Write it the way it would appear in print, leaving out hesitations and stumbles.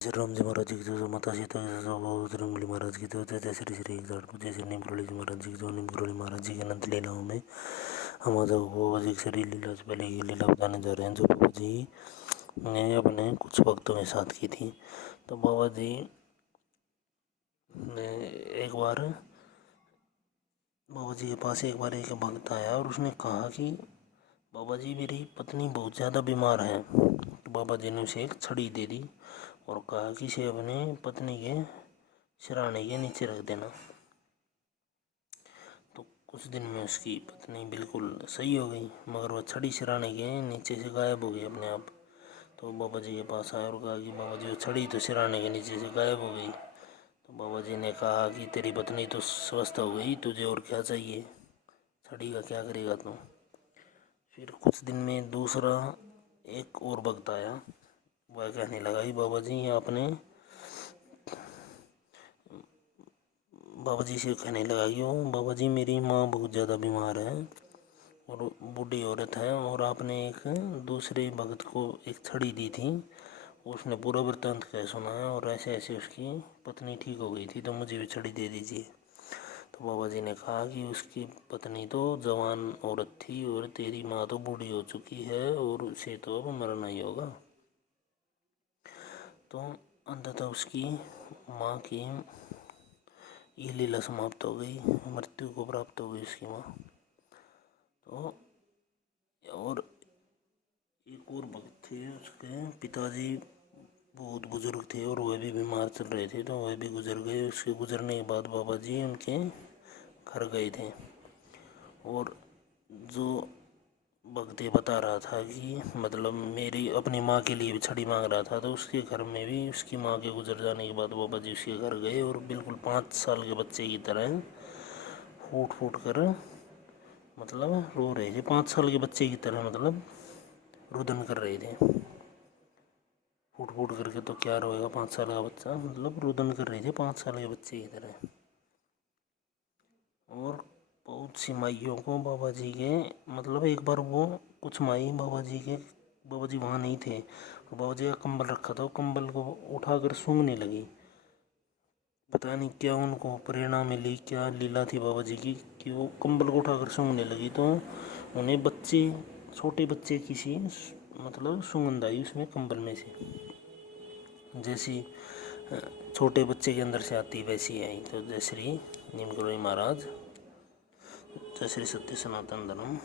श्री राम जी महाराज जी की जय, माता सीता की जय, बजरंगबली महाराज की जय, जय श्री श्री एक जय श्री नीम करोली महाराज जी की जय। नीम करोली महाराज जी के अनंत लीलाओं में हम आज बाबा जी की श्री लीला से पहले की लीला बताने जा रहे हैं, जो बाबा जी ने अपने कुछ भक्तों के साथ की थी। तो बाबा जी ने एक बार बाबा जी के पास एक भक्त आया और उसने कहा कि बाबा जी मेरी पत्नी बहुत ज़्यादा बीमार है। तो बाबा जी ने उसे एक छड़ी दे दी और कहा कि इसे अपने पत्नी के सिरहाने के नीचे रख देना। तो कुछ दिन में उसकी पत्नी बिल्कुल सही हो गई, मगर वह छड़ी सिरहाने के नीचे से गायब हो गई अपने आप। तो बाबा जी के पास आया और कहा कि बाबा जी वो छड़ी तो सिरहाने के नीचे से गायब हो गई। तो बाबा जी ने कहा कि तेरी पत्नी तो स्वस्थ हो गई, तुझे और क्या चाहिए, छड़ी का क्या करेगा तू। फिर कुछ दिन में दूसरा एक और भक्त आया। वह कहने लगा कि बाबा जी आपने बाबा जी से कहने लगा कि ओ बाबा जी मेरी माँ बहुत ज़्यादा बीमार है और बूढ़ी औरत है, और आपने एक दूसरे भगत को एक छड़ी दी थी, उसने पूरा वृत्तांत कह सुनाया और ऐसे ऐसे उसकी पत्नी ठीक हो गई थी, तो मुझे भी छड़ी दे दीजिए। तो बाबा जी ने कहा कि उसकी पत्नी तो जवान औरत थी और तेरी माँ तो बूढ़ी हो चुकी है और उसे तो अब मरना ही होगा। तो अंततः उसकी माँ की ये लीला समाप्त हो गई, मृत्यु को प्राप्त हो गई उसकी माँ। तो और एक और भक्त थे, उसके पिताजी बहुत बुजुर्ग थे और वह भी बीमार चल रहे थे, तो वह भी गुजर गए। उसके गुजरने के बाद बाबा जी उनके घर गए थे और जो भक्त ये बता रहा था कि मतलब मेरी अपनी माँ के लिए भी छड़ी मांग रहा था, तो उसके घर में भी उसकी माँ के गुजर जाने के बाद बाबा जी उसके घर गए और बिल्कुल 5 साल के बच्चे की तरह फूट फूट कर मतलब रो रहे थे। 5 साल के बच्चे की तरह मतलब रुदन कर रहे थे। फूट फूट करके तो क्या रोएगा 5 साल का बच्चा, मतलब रुदन कर रहे थे 5 साल के बच्चे की तरह। और बहुत सी माइयों को बाबा जी के मतलब एक बार वो कुछ माई बाबा जी वहाँ नहीं थे और बाबा जी का कंबल रखा था, वो कंबल को उठाकर सूंघने लगी। पता नहीं क्या उनको प्रेरणा मिली, क्या लीला थी बाबा जी की कि वो कंबल को उठाकर सूंघने लगी। तो उन्हें छोटे बच्चे की सी मतलब सुगंध आई उसमें कंबल में से, जैसी छोटे बच्चे के अंदर से आती वैसी आई। तो जय श्री नीम करोली महाराज, जय श्री सत्य सनातन धर्म।